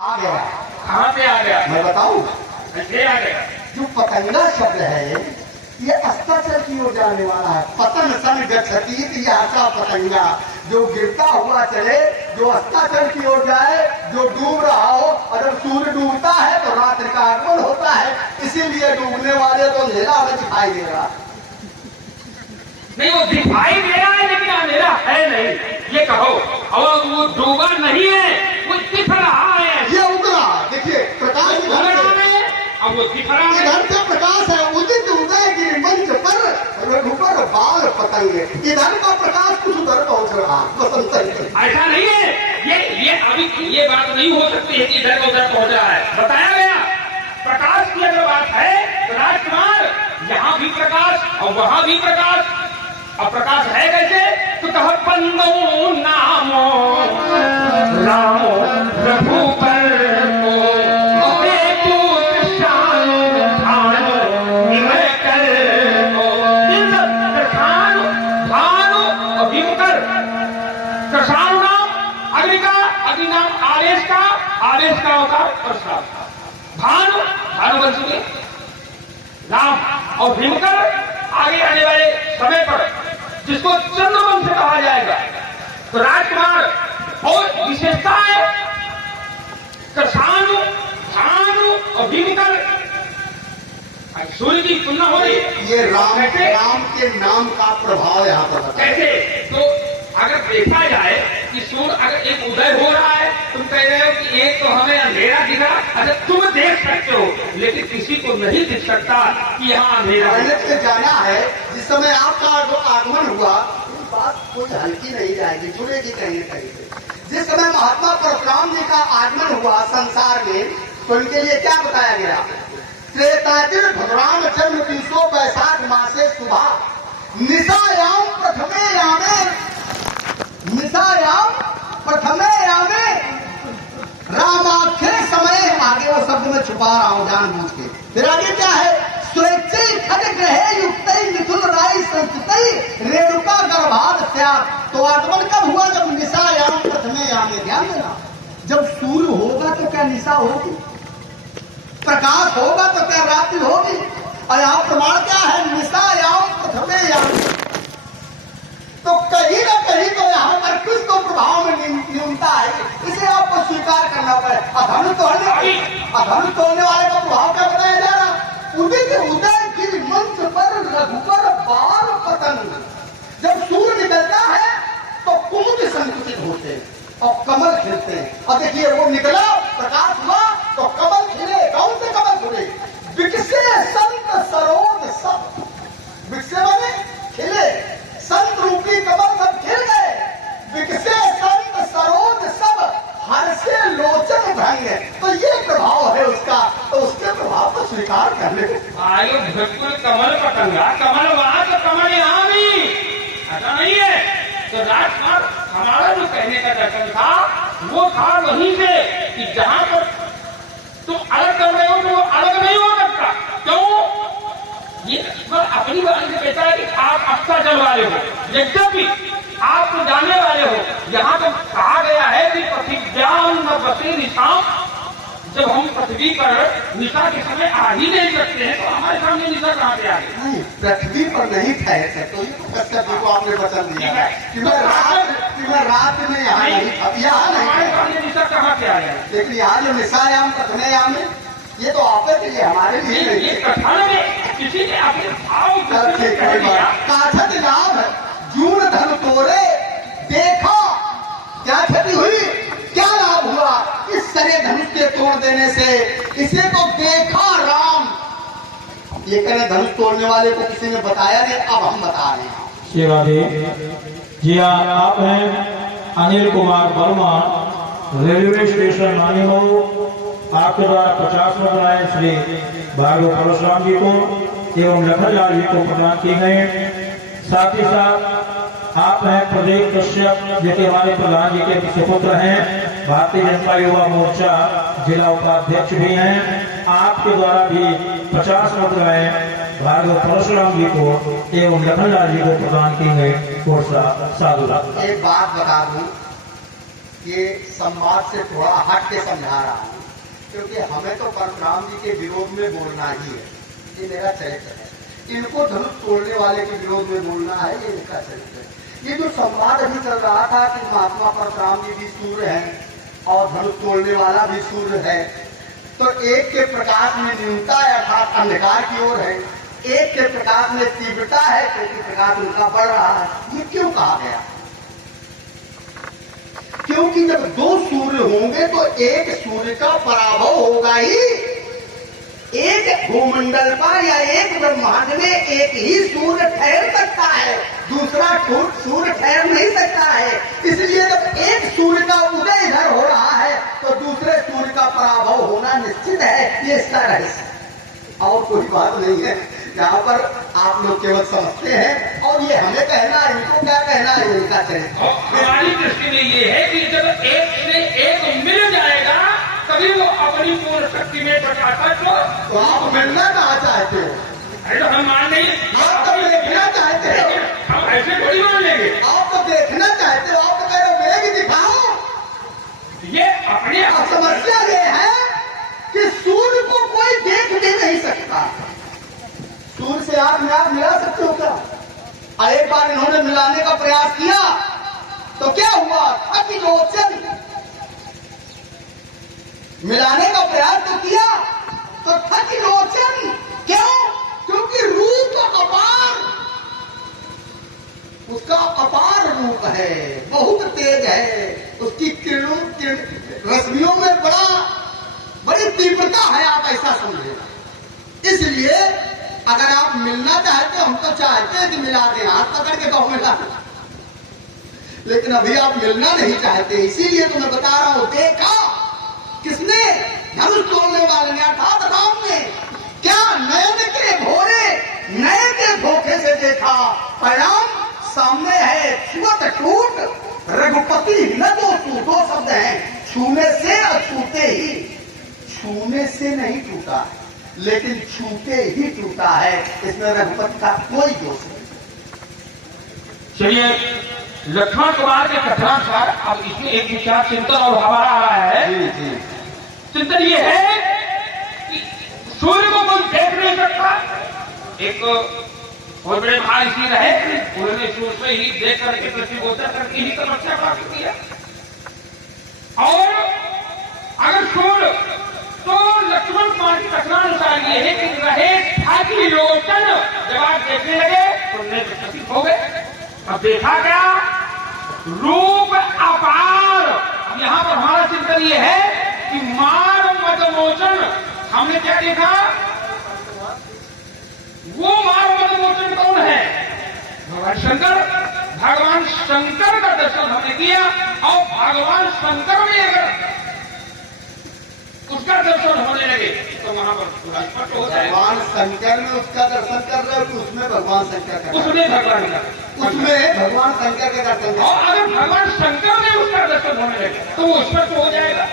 आ गया। कहाँ से आ गया? मैं बताऊं, कैसे आ गया? जो पतंगा शब्द है ये अस्ताचल की ओर जाने वाला है। पतन सन गच्छति आशा पतंगा, जो गिरता हुआ चले, जो अस्ताचल की ओर जाए, जो डूब रहा हो। अगर सूर्य डूबता है तो रात्रि का आगमन होता है, इसीलिए डूबने वाले को अंधेरा हमें दिखाई दे रहा। नहीं, वो दिखाई दे रहा है लेकिन अंधेरा है नहीं, ये कहो। और वो डूबा नहीं है, वो दिख रहा है। ये उतरा, देखिए प्रकाश दिख रहा है, अब वो दिख रहा है। इधर से प्रकाश है, उदित उदय गिरि मंच पर रघुबर बाल पतंगे। इधर का प्रकाश कुछ उधर पहुंच रहा बसंत। ऐसा नहीं है, ये अभी ये बात नहीं हो सकती है कि इधर का उधर पहुंच रहा है। बताया गया प्रकाश की अगर बात है तो राजकुमार यहाँ भी प्रकाश और वहां भी प्रकाश। अब प्रकाश है कैसे? तो कह बंदो नामो रामो रघुबर को देखो कृष्ण भानु निमय कर को। कृष्ण भानु और भीमकर। कृष्ण नाम अग्नि का, अग्नि नाम आवेश का, आवेश का अवतार परशुराम का। भानु भानु बन चुके राम और भीमकर आगे आने वाले समय पर जिसको चंद्रवंश कहा जाएगा। तो राजकुमार बहुत विशेषता है कृषाणु भानु और भीमकर। सूर्य की तुलना हो रही है। ये राम के नाम का प्रभाव यहाँ पर बताया। कैसे? तो अगर देखा जाए कि सूर्य अगर एक उदय हो रहा है, तुम कह रहे हो कि एक तो हमें अंधेरा दिखा। अच्छा, तुम देख सकते हो लेकिन किसी को नहीं दिख सकता कि यहाँ अंधेरा है। पहले से जाना है, जिस समय आपका जो आगमन हुआ बात कोई हल्की नहीं जाएगी, जुड़ेगी कहीं न कहीं से। जिस समय महात्मा परशुराम जी का आगमन हुआ संसार में, तो इनके लिए क्या बताया गया? त्रेतादिन भगवान जन्म 300 बैसाख मासे सुबह निशायाम प्रथमे यामे, निशायाम प्रथमे यामे रामाख्य समय। आगे वो शब्द में छुपा रहा हूं जानबूझ के। फिर आगे क्या है? स्वेच्छे खड़ ग्रहे युक्त मिथुन राय संस्कृत रेणुका गर्भाद त्याग। तो आगमन कब हुआ? जब निशायाम प्रथमे यामे। ध्यान देना, जब सूर्य होगा तो क्या निशा होगी? प्रकाश होगा तो क्या रात्रि होगी? और यहाँ प्रमाण क्या है? निशायाम प्रथमे यामे। तो कहीं ना कहीं तो यहाँ पर कुछ तो प्रभाव में न्यूनता है, इसे आपको स्वीकार करना पड़े। अधनु तोड़ने वाले का प्रभाव क्या बताया जा रहा? उदित उदय गिरि मंच पर रघुबर बाल पतंग। जब सूर्य निकलता है तो कुमुद संकुचित होते हैं और कमल खिलते हैं। और देखिए वो निकला, प्रकाश हुआ तो कमल खिले। कौन से कमल खिले? विकसे संत सरोज सब। विकसे माने खिले, संत रूपी कमल सब खिल गए। विकसे संत सरोज सब हर्षे लोचन भंग। तो ये प्रभाव है उसका, तो उसके प्रभाव को स्वीकार कर ले। आयो बिल्कुल कमल पतंगा, कमल वहां तो कमल यहाँ भी। ऐसा नहीं है। तो राजकुमार हमारा जो कहने का दर्शन था वो था वहीं से कि जहां पर तुम अलग कर रहे हो तो वो अलग नहीं हो सकता। क्यों? ये अपनी बात से कहता है कि आप अस्ताचल वाले हो, यद्यपि आप तो जानने वाले हो। यहाँ तो कहा गया है कि पृथ्व्याम न बसे निशाम। जब हम पृथ्वी पर निशा के समय आ ही नहीं सकते हैं तो हमारे सामने निशा कहाँ से आ गई? नहीं, पृथ्वी पर नहीं ठहर सकते। तो ये तो कश्यप को आपने वचन दिया है कि मैं रात में यहाँ नहीं, हमारे सामने निशा कहाँ से आ गया? लेकिन यहाँ जो निशायाम प्रथमेयाम में, ये तो आपके लिए, हमारे लिए नहीं। ये कथन में किसी ने अपने भाव काठत लाभ जून धन तोरे देखा। क्या क्षति हुई? क्या लाभ हुआ इस सरे धनुष के तोड़ देने से? इसे तो देखा राम। ये कहने धनुष तोड़ने वाले को किसी ने बताया नहीं, अब हम बता रहे हैं। सेवादेव जी, आप हैं अनिल कुमार वर्मा, रेलवे स्टेशन माने हो। आपके द्वारा 50 मुद्राएं श्री भागवत परशुराम जी को एवं लखनलाल जी को प्रदान की गए। साथ ही साथ आप हैं प्रदीप कश्यप, जो कि हमारे प्रधान जी के सुपुत्र हैं, भारतीय जनता युवा मोर्चा जिला उपाध्यक्ष भी हैं। आपके द्वारा भी 50 मुद्राएं भागवत परशुराम जी को एवं लखनलाल जी को प्रदान की गई। साधु एक बात बता दूं, ये संवाद से थोड़ा हट के समझा रहा हूँ, क्योंकि हमें तो परशुराम जी के विरोध में बोलना ही है, ये मेरा चरित्र है। इनको धनुष तोड़ने वाले के विरोध में बोलना है, ये इनका चरित्र है। ये जो संवाद अभी चल रहा था कि महात्मा परशुराम जी भी सूर्य हैं और धनुष तोड़ने वाला भी सूर्य है, तो एक के प्रकाश में न्यूनता है अर्थात अंधकार की ओर है, एक के प्रकाश में तीव्रता है क्योंकि प्रकाश उनका बढ़ रहा है। ये क्यों कहा गया? क्योंकि जब दो सूर्य होंगे तो एक सूर्य का पराभव होगा ही। एक भूमंडल पर या एक ब्रह्मांड में एक ही सूर्य ठहर सकता है, दूसरा सूर्य ठहर नहीं सकता है। इसलिए जब एक सूर्य का उदय इधर हो रहा है तो दूसरे सूर्य का पराभव होना निश्चित है। ये इसका रहस्य, और कोई बात नहीं है। यहाँ पर आप लोग केवल समझते हैं और ये हमें कहना है, इनको क्या कहना है, इनका चरित्र। हमारी दृष्टि में ये है कि जब एक से एक मिल जाएगा तभी वो अपनी पूर्ण शक्ति में प्रकाशक। तो आप मिलना कहाँ चाहते हो? अरे तो हम मान लेंगे, आप तो देखना चाहते हो, हम ऐसे थोड़ी मान लेंगे। आप तो देखना चाहते हो, आप तो कह रहे हो मेघ दिखाओ। ये अपने अब समस्या ये है कि सूर्य को कोई देख भी नहीं सकता। सूर्य से आप मिला सकते हो क्या? एक बार इन्होंने मिलाने का प्रयास किया तो क्या हुआ? खतिलोचन। मिलाने का प्रयास तो किया तो खतिलोचन। क्यों? क्योंकि रूप अपार, उसका अपार रूप है, बहुत तेज है, उसकी किरणों रश्मियों में बड़ी तीव्रता है, आप ऐसा समझेगा। इसलिए अगर आप मिलना चाहते हो, हम तो चाहते हैं कि मिला दें, हाथ पकड़ के कहो मिला, लेकिन अभी आप मिलना नहीं चाहते, इसीलिए तो मैं बता रहा हूं। देखा किसने? धनुष तोड़ने वाले ने, अर्थात राम ने। क्या? नयन के भोरे, नए के धोखे से देखा, परिणाम सामने है। छुअत टूट रघुपति न दो शब्द हैं, छूने से और छूते ही। छूने से नहीं टूटा है, लेकिन छूते ही टूटा है, इसमें रघुपति का कोई दोष नहीं। चलिए, लक्ष्मण कुमार के कथनानुसार अब इसमें एक विचार चिंतन और हमारा आ रहा है। जी जी। चिंतन ये है कि सूर्य को कोई देख नहीं सकता। एक बहुत बड़े महर्षि रहे, उन्होंने सूर्य से ही देख करके दृष्टिगोचर करके ही तपस्या प्राप्त किया। और अगर सूर्य तो लक्ष्मण कुमार की कथनानुसार ये है कि रहे ठाकी लोचन, जब आप देखने लगे तो नेत्र चकित हो गए। अब देखा क्या? रूप अपार। अब यहाँ पर हमारा चिंतन ये है कि मार मदमोचन। हमने क्या देखा? वो मार मदमोचन कौन है? भगवान शंकर। भगवान शंकर का दर्शन हमने किया और भगवान शंकर में अगर उसका दर्शन होने लगे तो वहां पर पूरा स्पष्ट हो जाए। भगवान शंकर में उसका दर्शन कर रहे हो तो उसमें भगवान शंकर का, उसमें भगवान का, उसमें भगवान शंकर के दर्शन। और अगर भगवान शंकर में उसका दर्शन होने लगे तो वो स्पष्ट हो जाएगा।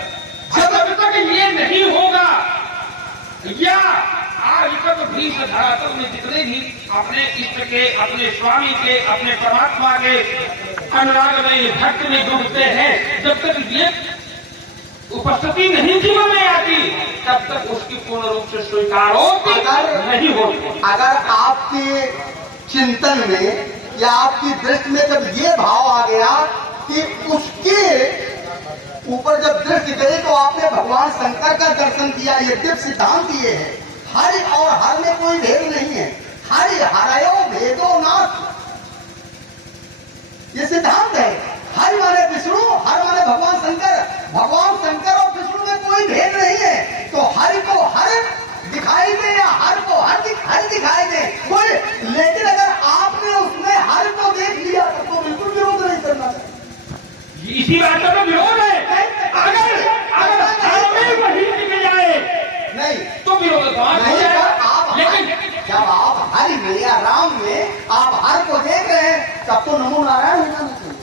जब तक ये नहीं होगा, या आज तक भी धरातल में जितने भी अपने इष्ट के, अपने स्वामी के, अपने परमात्मा के अनुराग में, भक्त में डूबते हैं, जब तक ये उपस्थिति नहीं जीवन में आती तब तक उसकी पूर्ण रूप से स्वीकार नहीं होती। अगर आपके चिंतन में या आपकी दृष्टि में जब ये भाव आ गया कि उसके ऊपर जब दृष्टि गई तो आपने भगवान शंकर का दर्शन किया, ये दिव्य सिद्धांत ये है। हरि और हर में कोई भेद नहीं है। हरि हरयो भेदो नाथ, ये सिद्धांत है। हरि माने विष्णु, हर माने भगवान शंकर। भगवान शंकर और विष्णु में कोई भेद नहीं है। तो हरि को हर दिखाई दे या हर को हर दिखाई दे कोई, लेकिन अगर आपने उसमें हर को देख लिया तो बिल्कुल विरोध नहीं करना चाहिए। इसी बात का विरोध है। अगर वही दिख जाए नहीं तो विरोध नहीं। लेकिन जब आप हरि में या राम में आप हर को देख रहे हैं तब तो नमो नारायण हो जाना चाहिए।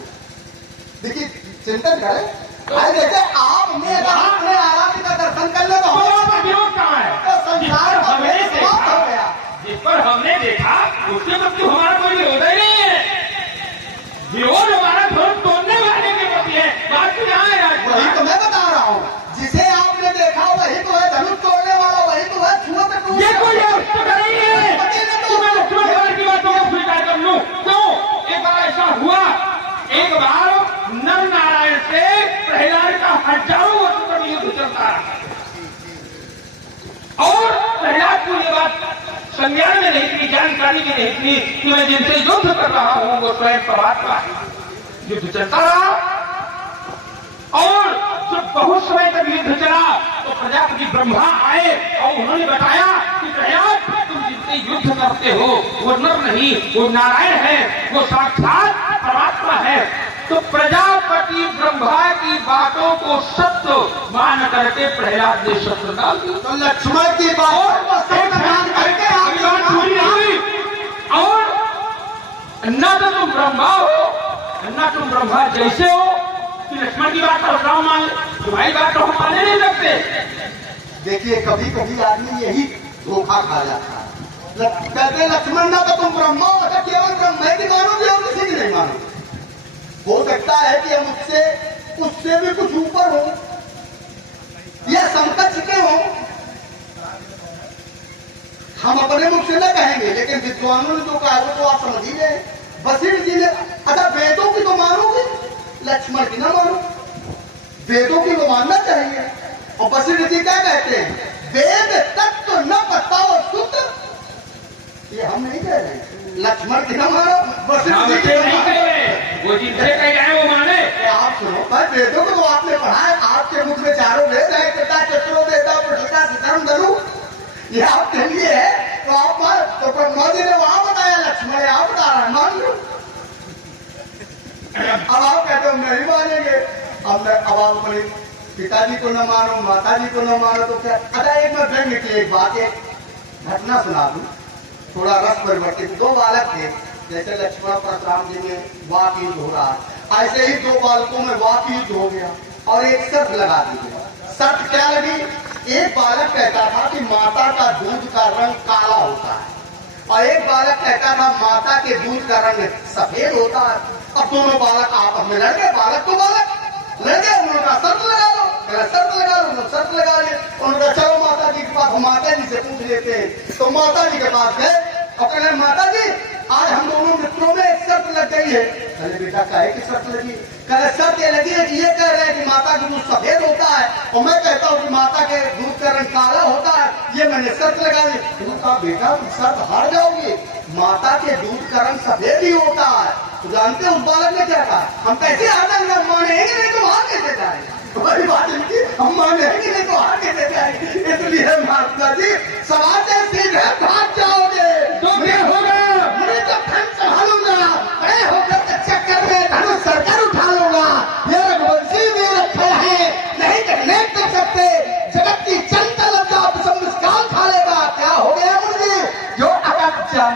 देखिए, चिंतन करें, जैसे आपने अगर अपने आराध्य का दर्शन कर ले तो विरोध कहाँ है? तो संसार हमने समाप्त हो गया। जिस पर हमने देखा उसके प्रति हमारा कोई विरोध ही नहीं है। विरोध हमारा धर्म तोड़ने वाले के प्रति है। बात यहाँ है संज्ञान में नहीं थी, जानकारी में नहीं थी कि मैं जिनसे युद्ध कर रहा हूं वो स्वयं परमात्मा है। युद्ध चलता रहा और जब बहुत समय तक युद्ध चला तो प्रजापति ब्रह्मा आए और उन्होंने बताया कि प्रयाग तुम जिनसे युद्ध करते हो वो नर नहीं, वो नारायण है, वो साक्षात परमात्मा है। तो प्रजापति ब्रह्मा की बातों को सत्य मान करके प्रहलाद ने शस्त्र डाल दिया। तो लक्ष्मण की बात को सत्य मान करके अभी बात पूरी नहीं हुई। और न तो तुम ब्रह्मा हो न तुम ब्रह्मा जैसे हो कि लक्ष्मण की बात पर राम मान, तुम्हारी बात तो हम माने नहीं सकते। देखिए कभी कभी आदमी यही धोखा खा जाता है। कहते लक्ष्मण ना तो तुम ब्रह्मा हो, तो केवल ब्रह्म की मानोगे और किसी की नहीं मानोगे। हो सकता है कि हम उससे भी कुछ ऊपर हो या समकक्ष के हो, हम अपने मुख से न कहेंगे, लेकिन विद्वानों ने जो कहा वो तो आप समझ ही रहे। वशिष्ठ जी ने अच्छा वेदों की तो मानोगे, लक्ष्मण की ना मानो, वेदों की वो मानना चाहिए। और वशिष्ठ जी क्या कहते हैं, वेद तत्व न बताओ शुद्ध, ये हम नहीं कह रहे, लक्ष्मण की ना मानो, वशिष्ठ जी की नहीं कह रहे, वो जिनसे कह जाए वो माने। आप सुनो भाई, वेदों को तो आपने पढ़ा है, आपके मुख में चारों वेद है, कृता चतुरो वेदा पुरुषा धर्म धनु, ये आपके लिए है। तो आप तो ब्रह्मा जी ने वहां बताया, लक्ष्मण आप बता रहे मान लो। अब आप कहते हो नहीं मानेंगे, अब आप अपने पिताजी को न मानो, माता जी को न मानो, तो क्या? अच्छा एक मैं व्यंग्य की एक बात, एक घटना सुना दूं, थोड़ा रस परिवर्तित। दो बालक थे, जैसे लक्ष्मण परशुराम जी में वाक युद्ध हो रहा, ऐसे ही दो बालकों में वाक युद्ध हो गया और एक शर्त लगा दी गई। शर्त क्या लगी? एक बालक कहता था कि माता का दूध का रंग काला होता है और एक बालक कहता था माता के दूध का रंग सफेद होता है। अब दोनों बालक आपस में लड़ गए, बालक तो बालक लड़ गए। उन्होंने कहा शर्त लगा लो, शर्त लगा लो, शर्त लगा ली। उन्होंने कहा चलो माता जी के पास, माता जी से पूछ लेते हैं। तो माता जी के पास गए और कहने माता जी आज हम दोनों मित्रों में एक शर्त लग गई है। अरे बेटा काहे की शर्त लगी? कहे शर्त ये लगी है कि ये कह रहे हैं कि माता का दूध सफेद होता है और मैं कहता हूँ कि माता के दूध का रंग काला होता है, ये मैंने शर्त लगा दी। उन्होंने कहा बेटा तुम शर्त हार जाओगी, माता के दूध का रंग सफेद ही होता है। तो जानते हैं उस बालक ने क्या कहा? हम कैसे हार जाएंगे, हम मानेंगे नहीं तो हार कैसे जाएंगे? हमारी बात इनकी, हम मानेंगे नहीं तो हार कैसे